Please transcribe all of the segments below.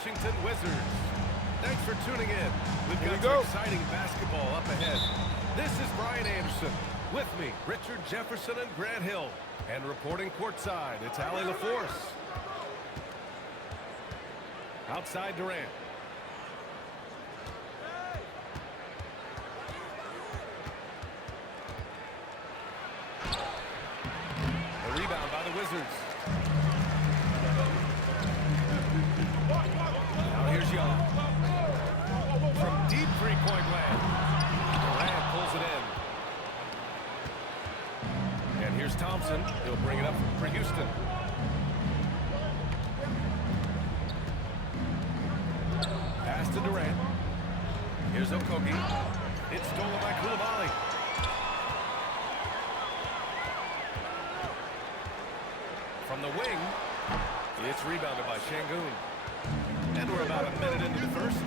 Washington Wizards. Thanks for tuning in. We've got some exciting basketball up ahead. This is Brian Anderson. With me, Richard Jefferson and Grant Hill. And reporting courtside, it's Allie LaForce. Outside Durant. A rebound by the Wizards. Now here's Young. From deep three-point land. Durant pulls it in. And here's Thompson. He'll bring it up for Houston. Pass to Durant. Here's Okogie. It's stolen by Coulibaly. From the wing, it's rebounded by Şengün. And we're about a minute into the first.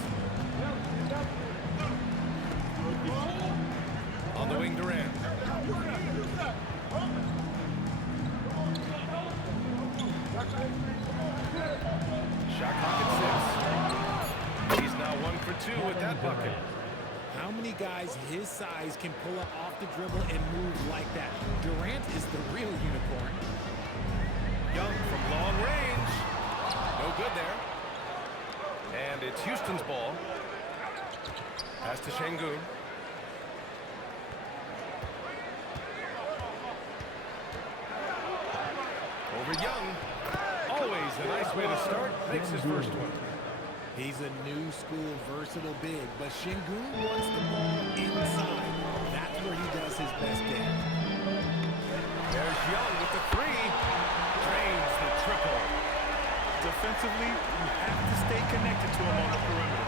On the wing, Durant. Shot clock at 6. He's now 1 for 2 with that bucket. How many guys his size can pull up off the dribble and move like that? Durant is the real unicorn. Young from long range. No good there. And it's Houston's ball. Pass to Şengün. Over Young. Always a nice way to start. Makes his first one. He's a new school versatile big, but Şengün wants the ball inside. That's where he does his best game. There's Young with the three. Drains the triple. Defensively, you have to stay connected to him on the perimeter.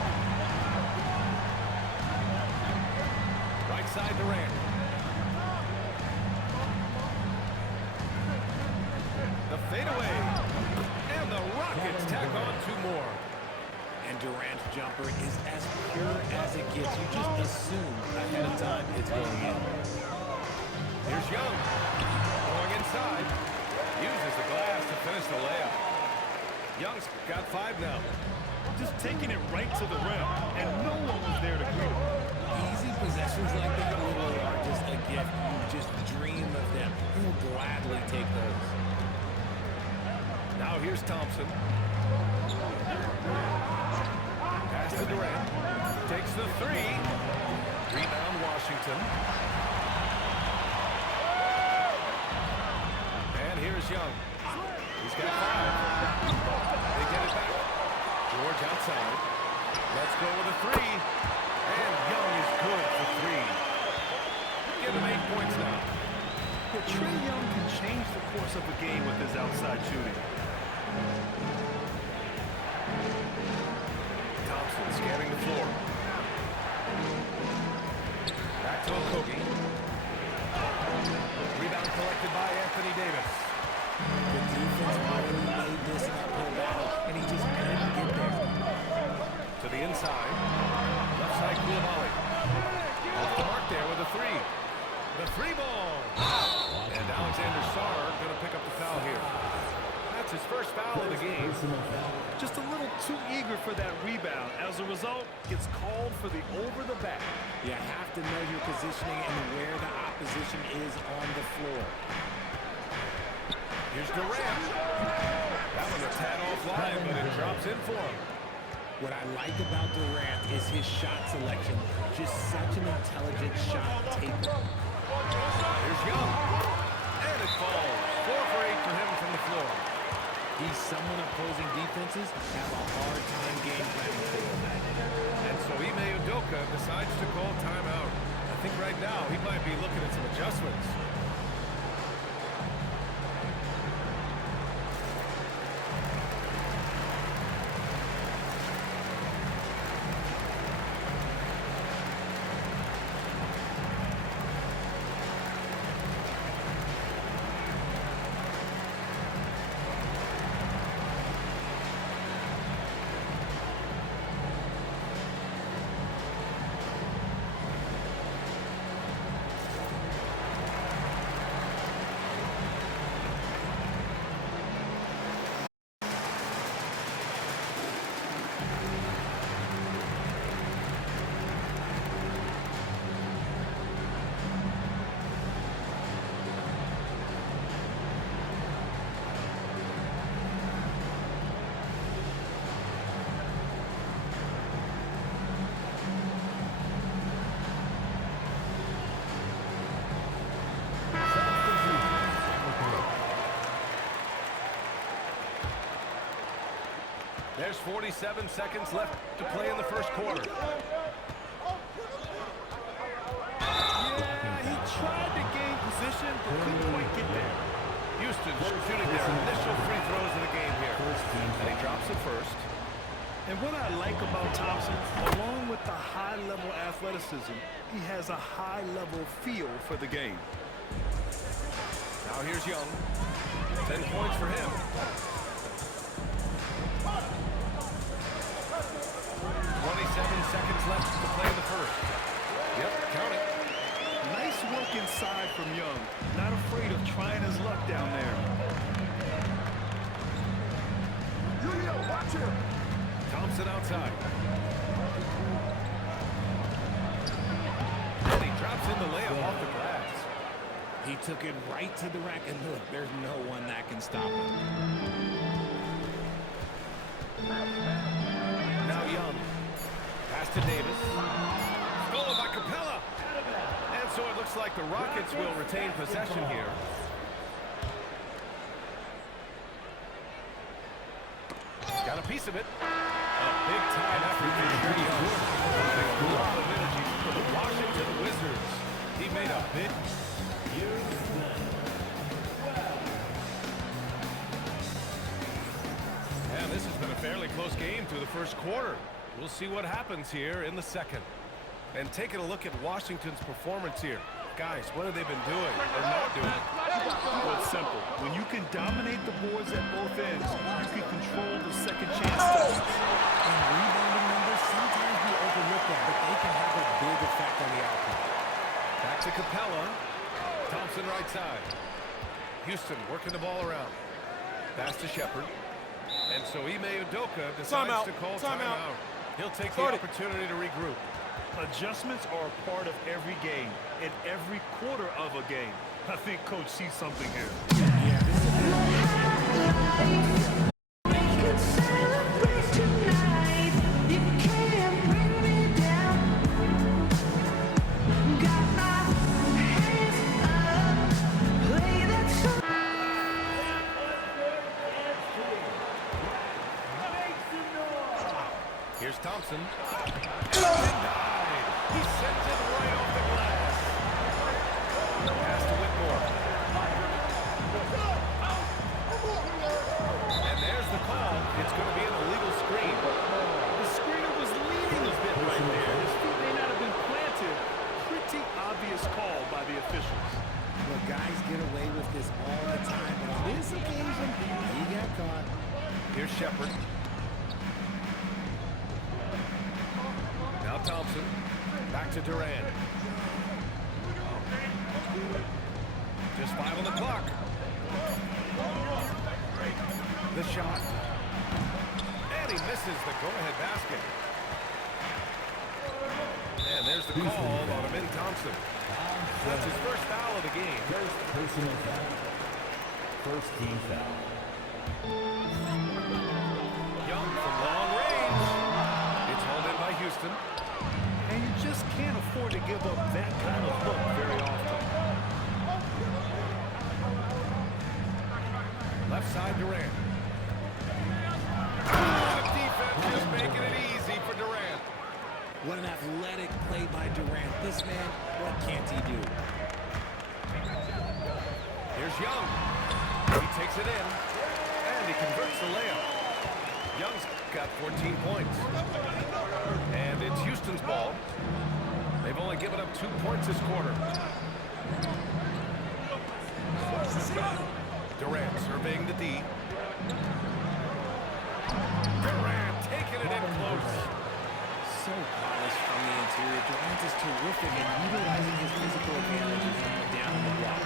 Right side Durant. The fadeaway. And the Rockets tack on 2 more. And Durant's jumper is as pure as it gets. You just assume ahead of time it's going in. Here's Young. Going inside. Uses the glass to finish the layup. Young's got 5 now. Just taking it right to the rim, and no one was there to greet him. Easy possessions like that literally are just a gift. You just dream of them. He'll gladly take those. Now here's Thompson. Pass to Durant. Takes the 3. Rebound Washington. And here's Young. He's got 5. They get it back. George outside. Let's go with a 3. And Young is good for 3. Give him 8 points now. But Trae Young can change the course of the game with his outside shooting. Thompson scanning the floor. Back to Okogie. Rebound collected by Anthony Davis. The defense really made this an uphill battle, and he just couldn't get there. To the inside. Left side Coulibaly. Off the mark there with a 3. The 3 ball. And Alexander Sarr going to pick up the foul here. That's his first foul of the game. Just a little too eager for that rebound. As a result, gets called for the over the back. You have to know your positioning and where the opposition is on the floor. Here's Durant. That was a tad offline, but it drops in for him. What I like about Durant is his shot selection. Just such an intelligent shot taker. Here's Young. And it falls. 4 for 8 for him from the floor. He's someone opposing defenses have a hard time game planning for. And so Ime Udoka decides to call timeout. I think right now he might be looking at some adjustments. There's 47 seconds left to play in the first quarter. Yeah, he tried to gain position, but couldn't quite get there. Houston shooting their initial free throws of the game here. And he drops it first. And what I like about Thompson, along with the high-level athleticism, he has a high-level feel for the game. Now here's Young. 10 points for him. 27 seconds left to play in the first. Yep, count it. Nice work inside from Young. Not afraid of trying his luck down there. Watch him. Thompson outside. And he drops in the layup off the glass. He took it right to the rack, and look, there's no one that can stop him. Now Young. Pass to Davis. Stolen by Capella. And so it looks like the Rockets will retain possession here. Got a piece of it. A big-time effort for Young. Providing a lot of energy for the Washington Wizards. He made a big... And this has been a fairly close game through the first quarter. We'll see what happens here in the second. And taking a look at Washington's performance here. Guys, what have they been doing or not doing? Well, it's simple. When you can dominate the boards at both ends, you can control the second chance stats. And rebounding numbers, sometimes we overlook them, but they can have a big effect on the outcome. Back to Capella. Thompson right side. Houston working the ball around. Pass to Shepherd. And so Ime Udoka decides to call timeout. He'll take the opportunity to regroup. Adjustments are a part of every game, in every quarter of a game. I think Coach sees something here. Here's Thompson. He sends it right off the glass. Pass to Whitmore. And there's the call. It's going to be an illegal screen. The screener was leading a bit right there. His feet may not have been planted. Pretty obvious call by the officials. Well, guys get away with this all the time, but on this occasion, he got caught. Here's Shepherd. Now Thompson. Back to Durant. Just 5 on the clock. The shot. And he misses the go-ahead basket. And there's the call on Amin Thompson. That's his first foul of the game. Personal foul. First team foul. Young from long range. It's hauled in by Houston. And you just can't afford to give up that kind of look very often. Left side, Durant. The defense just making it easy for Durant. What an athletic play by Durant. This man, what can't he do? Here's Young. He takes it in, and he converts the layup. Young's got 14 points. And it's Houston's ball. They've only given up 2 points this quarter. Durant surveying the D. Durant taking it in close. So polished from the interior. Durant is terrific at utilizing his physical advantages down the block.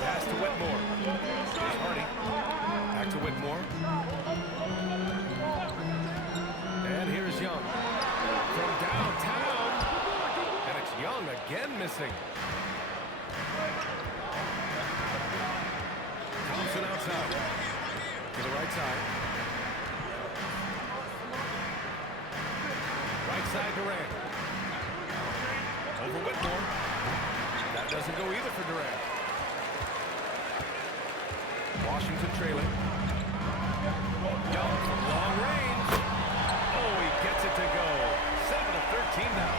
Pass to Whitmore. Here's Hardy. Back to Whitmore. And here's Young. From downtown. And it's Young again missing. Thompson outside. To the right side. Right side Durant. Over Whitmore. That doesn't go either for Durant. Washington trailing. Young from long range. Oh, he gets it to go. 7 of 13 now.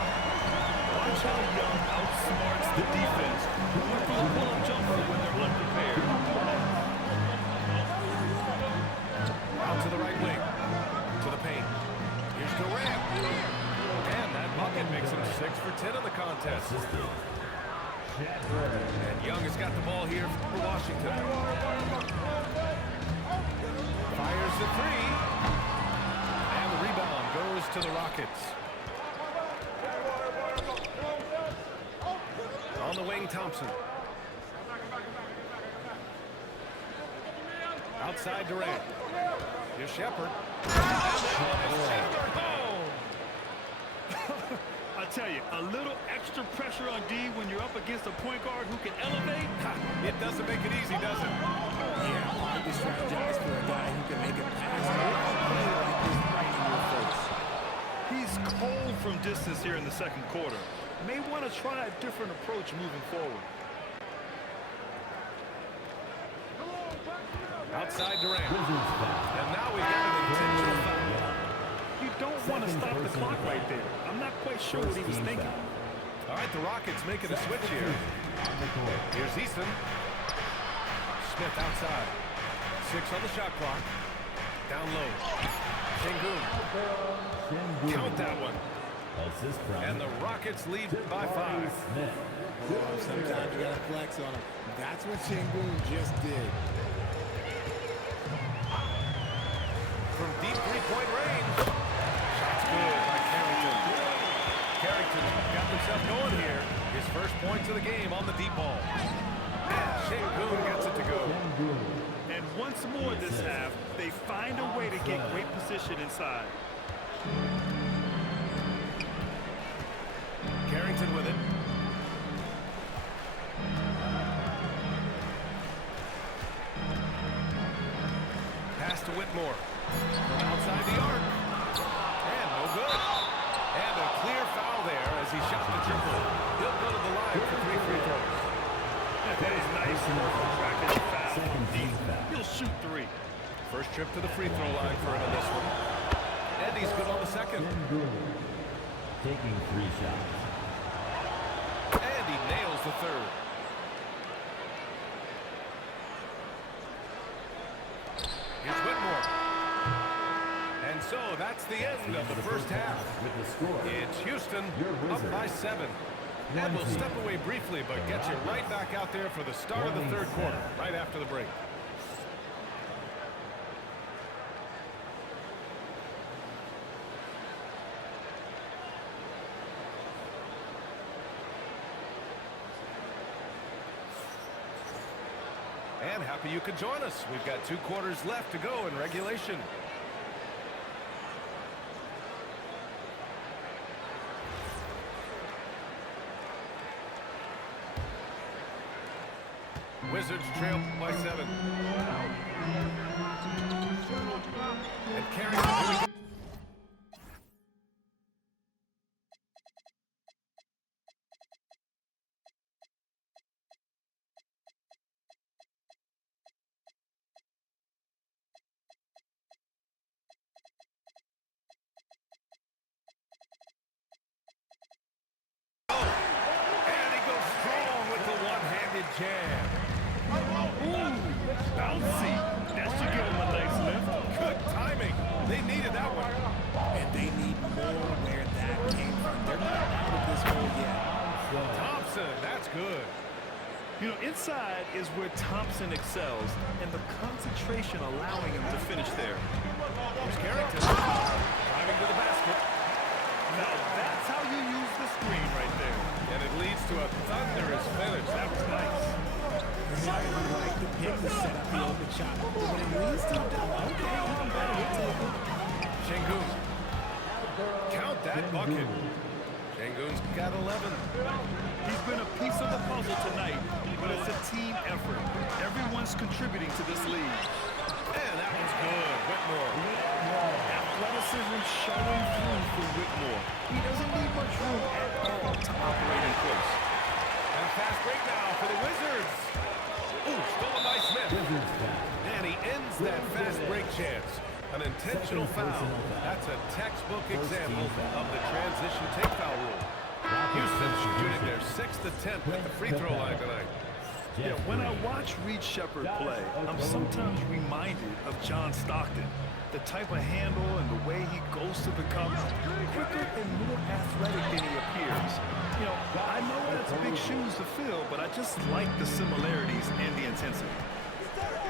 Watch how Young outsmarts the defense. Going for the pull-up jumper when they're unprepared. Out to the right wing. To the paint. Here's Durant. And that bucket makes him 6 for 10 in the contest. And Young has got the ball here for Washington. Fires the three. And the rebound goes to the Rockets. On the wing, Thompson. Outside Durant. Here's Shepherd. I tell you, a little extra pressure on D when you're up against a point guard who can elevate. It doesn't make it easy, does it? Yeah, hard to strategize for a guy who can make a pass or play like this right in your face. He's cold from distance here in the second quarter. May want to try a different approach moving forward. Outside Durant. And now we've got an intentional foul. You don't want to stop the clock right there. I'm not quite sure what he was thinking. All right, the Rockets making a switch here. Here's Easton. Smith outside. 6 on the shot clock. Down low. Sengun. Count that one. And the Rockets lead by 5. Oh, sometimes you gotta flex on him. That's what Sengun just did. From deep three-point range. Shots good by Carrington. Carrington got himself going here. His first points of the game on the deep ball. And Sengun gets it to go. And once more this half, they find a way to get great position inside. Carrington with it. Pass to Whitmore. From outside the arc. And no good. And a clear foul there as he shot the triple. He'll go to the line for 3 free throws. That is nice work for tracking the foul. He'll shoot 3. First trip to the free throw line for him in this one. And he's good on the second. Taking 3 shots. And he nails the third. Here's Whitmore. And so that's the end of the first half. With the score. It's Houston Your up Wizards. by 7. And we'll step away briefly, but get you right back out there for the start of the third quarter, right after the break. And happy you could join us. We've got 2 quarters left to go in regulation. Wizards trail by 7. And Carrington. And he goes strong with the one-handed jab. Ooh, bouncy. That should give him a nice lift. Good timing. They needed that one. And they need more where that came from. They're not out of this hole yet. Thompson, that's good. You know, inside is where Thompson excels, and the concentration allowing him to finish there. Here's Carrington. Driving to the basket. Now that's how you use the screen right there. And it leads to a thunderous finish. That was nice. Exactly like the pick to set up the open shot. But when it leads to a double, okay, even better, we'll take it. Sengun. Count that bucket. Sengun's got 11. He's been a piece of the puzzle tonight, but it's a team effort. Everyone's contributing to this lead. And that one's good. Whitmore. Athleticism showing through for Whitmore. He doesn't need much room at all to operate in place. And a fast break now for the Wizards. Ooh, stolen by Smith. Wizards foul. And he ends that fast break chance. An intentional foul. That's a textbook example of the transition take foul rule. Houston shooting their 6th attempt at the free throw line tonight. Yeah, when I watch Reed Shepherd play, I'm sometimes reminded of John Stockton. The type of handle and the way he goes to the cup, quicker and more athletic than he appears. You know, I know that's big shoes to fill, but I just like the similarities and the intensity.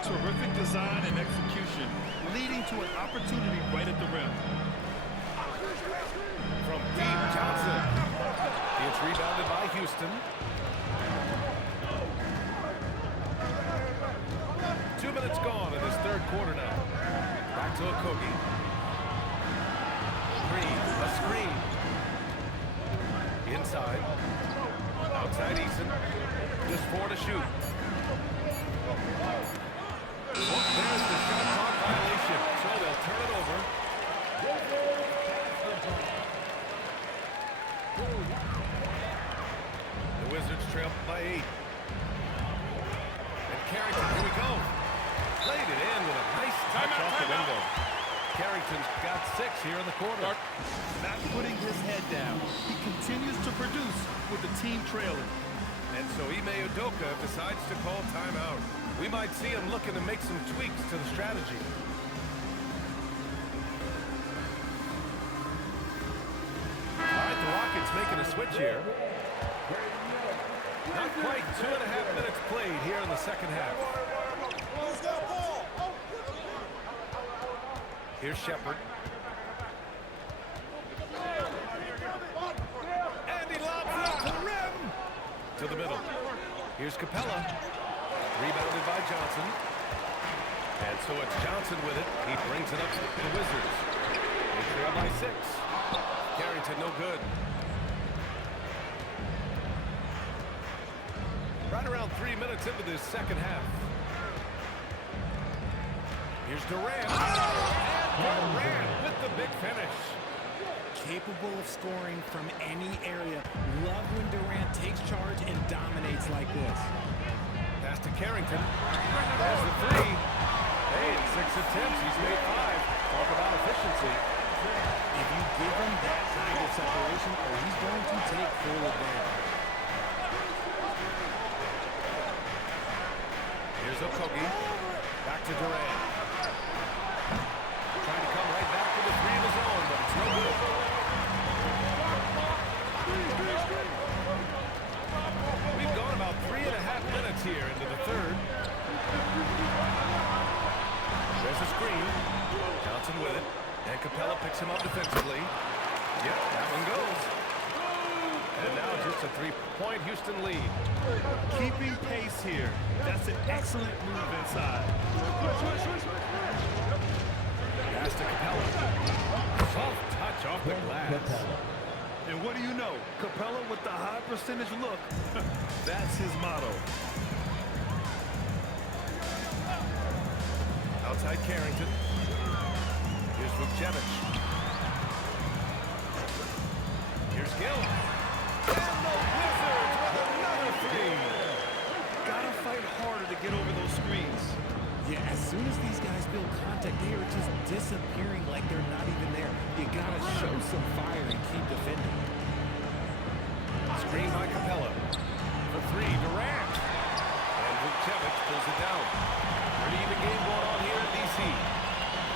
Terrific design and execution, leading to an opportunity right at the rim. From deep, Johnson. It's rebounded by Houston. 2 minutes gone in this third quarter now. Back to Okogie. Green, a screen. Inside. Outside Eason. Just 4 to shoot. Oh, there's the shot clock violation. So they'll turn it over. The Wizards trail by 8. And Carrington, here we go. Played it in with a nice touch off the window. Carrington's got 6 here in the quarter. Not putting his head down. He continues to produce with the team trailing. And so Ime Udoka decides to call timeout. We might see him looking to make some tweaks to the strategy. All right, the Rockets making a switch here. Not quite 2.5 minutes played here in the second half. Here's Shepherd. And he lobs it up to the rim. To the middle. Here's Capella. Rebounded by Johnson. And so it's Johnson with it. He brings it up to the Wizards. They trail by 6. Carrington no good. Right around 3 minutes into this second half. Here's Durant. And Durant with the big finish. Capable of scoring from any area. Love when Durant takes charge and dominates like this. Pass to Carrington. There's the 3. Hey, in 6 attempts, he's made 5. Talk about efficiency. If you give him that kind of separation, he's going to take full advantage. Here's Okogie. Back to Durant. Trying to come right back with a 3 of his own, but it's no good. We've gone about 3.5 minutes here into the third. There's a screen. Johnson with it. And Capella picks him up defensively. Yep, that one goes. And now just a 3-point Houston lead. Keeping pace here. That's an excellent move inside. Pass to Capella. Soft touch off the glass. And what do you know? Capella with the high percentage look. That's his motto. Outside Carrington. Here's Vukcevic. Here's Gill. And the Wizards with another 3. Gotta fight harder to get over those screens. Yeah, as soon as these guys build contact, they are just disappearing like they're not even there. You gotta show some fire and keep defending. Screen by Capella. For 3, Durant. And Vukcevic pulls it down. Pretty even game going on here in D.C.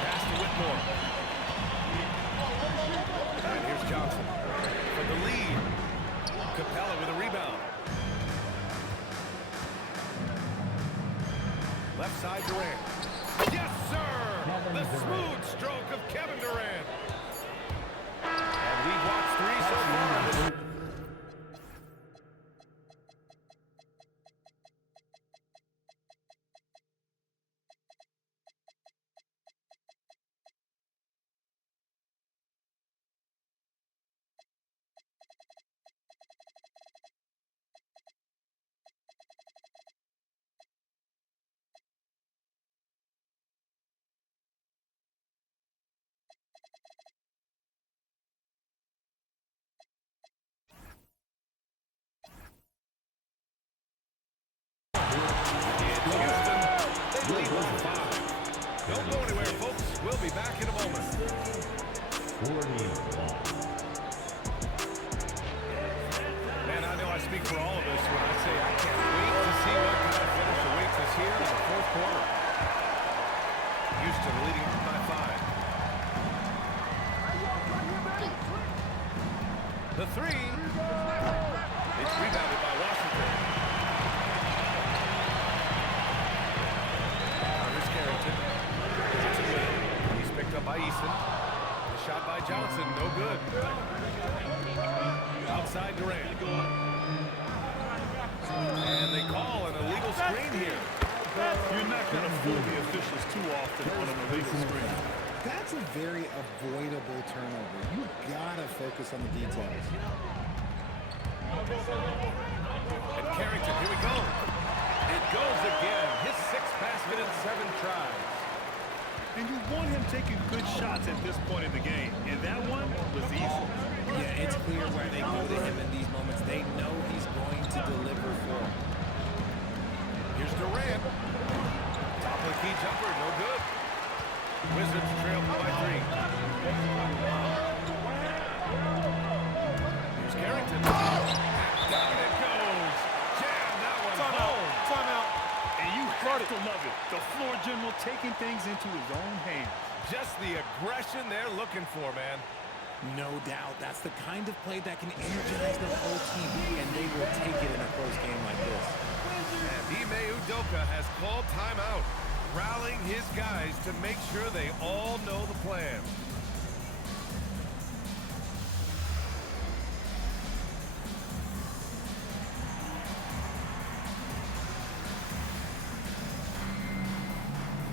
Pass to Whitmore. And here's Johnson for the lead. Capella with a rebound. Left side Durant. Yes, sir! The smooth stroke of Kevin Durant. And we've watched 3 so far. be back in a moment. 41. Man, I know I speak for all of us when I say I can't wait to see what kind of finish awaits us here in the fourth quarter. Houston leading by 5. The three. It's rebounded by Washington. Now here's Carrington. Johnson with it. He's picked up by Eason. The shot by Johnson, no good. Outside Durant. And they call an illegal screen here. You're not going to fool the officials too often on an illegal screen. That's a very avoidable turnover. You gotta focus on the details. And Carrington, here we go. It goes again. His 6th basket in 7 tries. And you want him taking good shots at this point in the game. And that one was easy. Yeah, it's clear why they go to him in these moments. They know he's going to deliver for them. Here's Durant. Top of the key jumper, no good. Wizards trail by 3. Here's Carrington. Down it goes. Jam that one home. Timeout. And you have to love it. The floor general taking things into his own hands. Just the aggression they're looking for, man. No doubt. That's the kind of play that can energize the whole team, and they will take it in a close game like this. And Ime Udoka has called timeout, rallying his guys to make sure they all know the plan.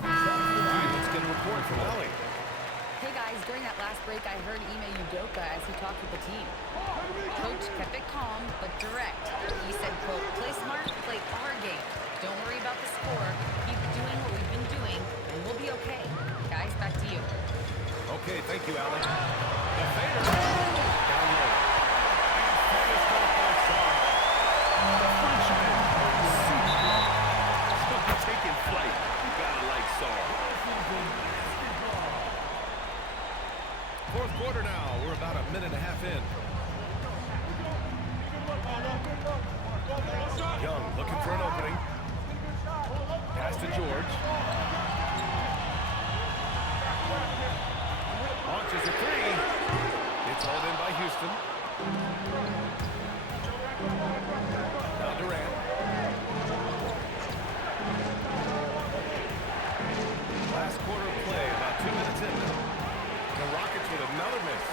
All right, let's get a report from Ellie. Hey guys, during that last break, I heard Ime Udoka as he talked with the team. Coach kept it calm, but direct. He said, quote, play smart, play our game. Don't worry about the score. Keep doing what we've been doing, and we'll be okay. Guys, back to you. Okay, thank you, Allie. The fader. Down low. And finished off by Sarr. The Frenchman. Super taking flight. You gotta like Sarr. Fourth quarter now. We're about a minute and a half in. Young looking for an opening. Pass to George. Launches a 3. It's hauled in by Houston. Now Durant. Last quarter of play, about 2 minutes in now. The Rockets with another miss.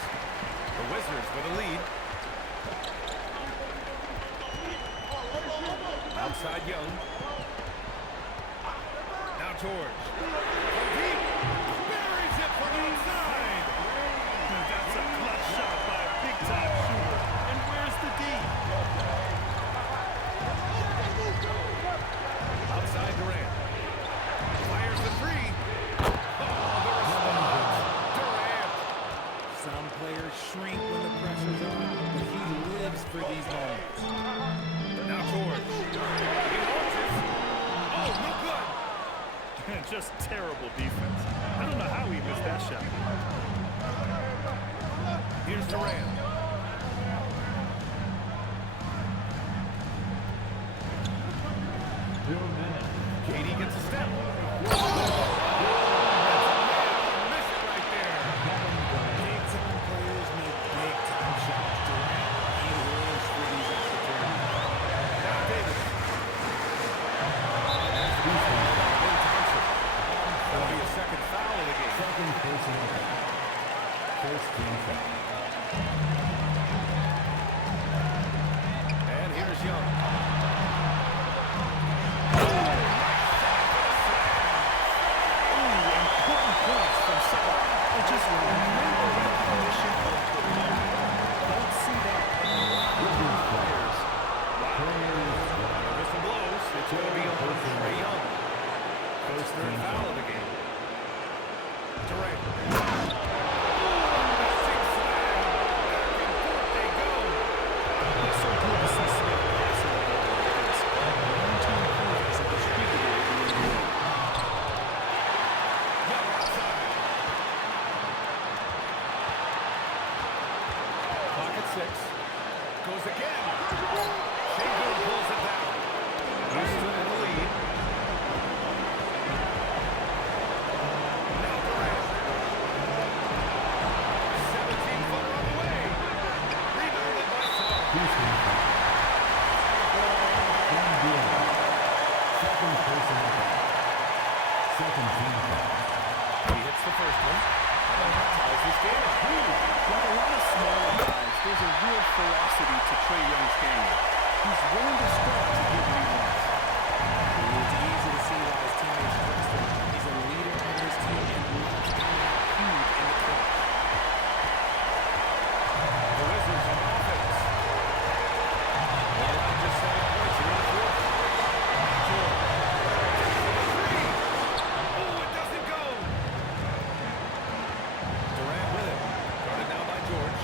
The Wizards with a lead. Outside Young. Now George. From deep. Buries it from outside. That's a clutch shot by a big-time shooter. And where's the D? Outside Durant. Fires the 3. Oh, the response. Durant. Some players shrink when the pressure's on, but he lives for these moments. Now George. He launches. Oh, no good. Just terrible defense. I don't know how he missed that shot. Here's Durant. Katie gets a step. Miss it right there. Big-time players make big-time shots. Durant, he lives for these opportunities. Now Davis. Ben Thompson. That'll be a second foul of the game. Second personal foul. First team foul. And here's Young. Important points from Sarr. And just remember the condition of the moment. Don't see that with players. Whistle blows. It's going to be on Trae Young. First third foul of the game. Durant. Amazing slam. Back and forth they go. It's so good to see Smith passing the ball like this. Long-term plays and distributor in the NBA. Young outside. 6. Goes again. Şengün pulls it down. Houston in the lead. Now Durant. 17-footer on the way. Rebounded by Clark. Houston foul. Second personal foul. Second team foul. He hits the first one. And that ties this game up. Like a lot of smaller guys, there's a real ferocity to Trae Young's game. He's willing to start to get what he wants. It's easy to see why his teammates trust him. He's a leader on this team and loves coming out huge in the clutch. The Wizards on offense. Well, just 7 points here in the fourth. George. Three. Oh, it doesn't go. Durant with it. Guarded now by George.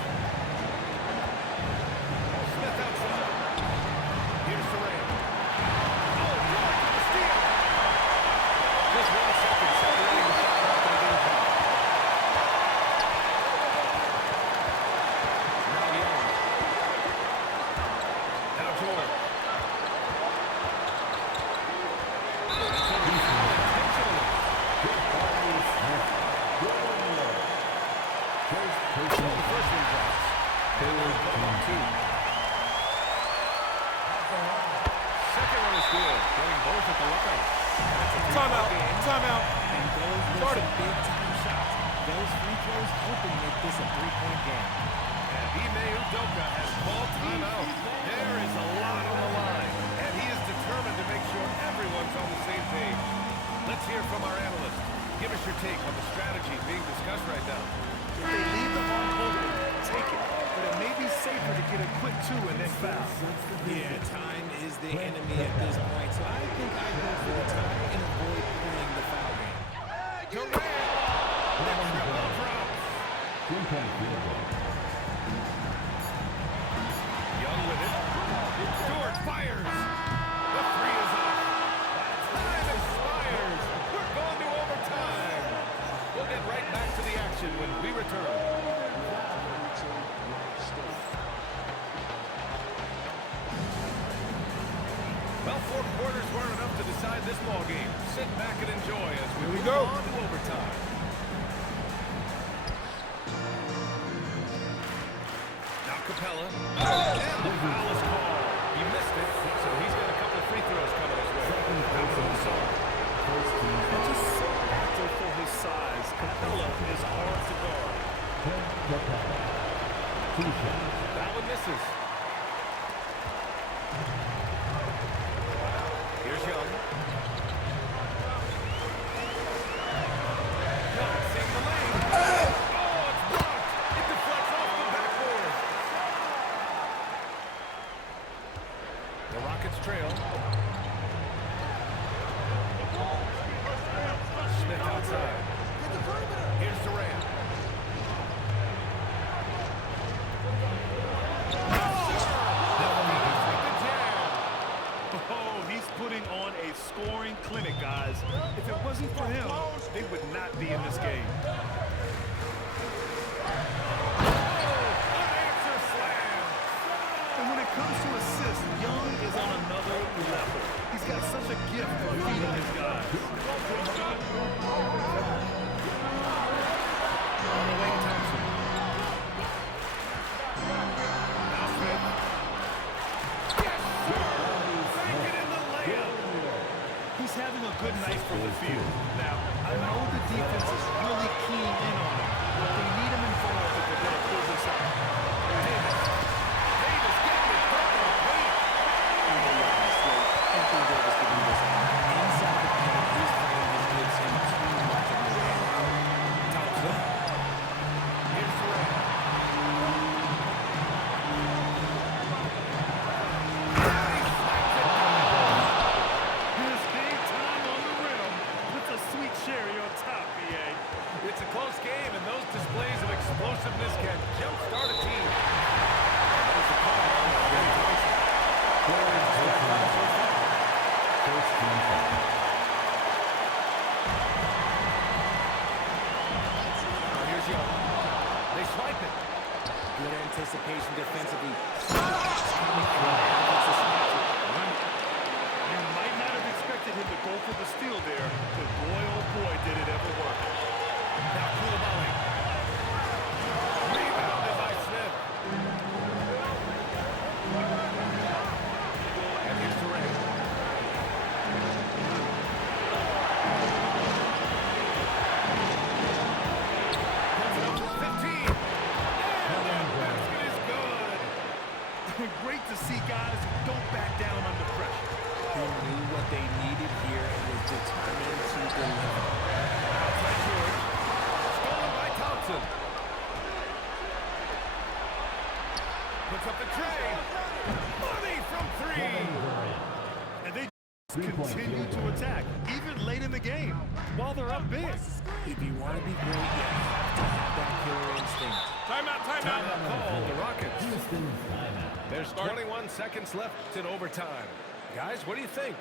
Smith outside. Here's Durant. Oh, George with a steal. Just 1 second separating the shot clock and the game clock. Now Young. Now George. Intentionally. First The personal first one drops. And now put him on 2. Second one is good. Getting both at the line. And it's a Timeout. game. Timeout. And those were some big-time shots. Those free throws helping make this a 3-point game. And Ime Udoka has called timeout. There is a lot on the line. And he is determined to make sure everyone's on the same page. Let's hear from our analyst. Give us your take on the strategy being discussed right now. If they leave the arm open, take it. But it may be safer to get a quick 2 and then foul. Yeah, time is the enemy at this point, so I think I go for the tie and avoid playing the foul game. Durant! The triple drops. 3-point field goal. Young with it. George fires. The 3 is up. Time expires. We're going to overtime. We'll get right back to the action when we return. Well, 4 quarters weren't enough to decide this ball game. Sit back and enjoy as we move on to overtime. Now Capella. And the foul is called. He missed it, so he's got a couple of free throws coming his way. That was on Sarr. First team And foul. just so active for his size, Capella is hard to guard. Capella. 2 shots. That one misses. Here's Young. Young seeing the lane. Oh, it's blocked. It deflects off the backboard. The Rockets trail. Smith outside. Here's Durant. Oh, he's putting on a scoring clinic, guys. If it wasn't for him, they would not be in this game. Unanswered slam. And when it comes to assists, Young is on another level. He's got such a gift for feeding his guys. On the wing, Thompson. Now Smith. Yes, sir. Make it in the layup. He's having a good night from the field. Now, I know the defense is really keen in on him, but they need him involved if they're going to pull this out. Davis. Davis getting it done on the paint. Anthony Davis could do this. Inside the paint, his frame just gives him too much of an advantage. Thompson. Here's Durant. His game time on the rim puts a sweet cherry on top, BA. It's a close game, and those displays of explosiveness can jumpstart a team. That is the call on Jimmy Tyson. First team foul. Now here's Young. They swipe it. Good anticipation defensively. You might not have expected him to go for the steal there, but boy, oh boy, did it ever work. Now Koulibaly. Rebounded by Smith. And here's Durant. Puts it up to 15. And that basket is good. Great to see guys who don't back down under pressure. He knew what they needed here and was determined to deliver. Outside George. Stolen by Thompson. Puts up the tray. Money from three. And they continue to attack, even late in the game, while they're up big. If you want to be great, you have to have that killer instinct. Timeout call, the Rockets. Houston timeout. There's 21 seconds left in overtime. Guys, what do you think?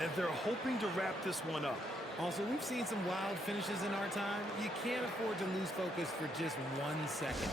And they're hoping to wrap this one up. Also, we've seen some wild finishes in our time. You can't afford to lose focus for just 1 second.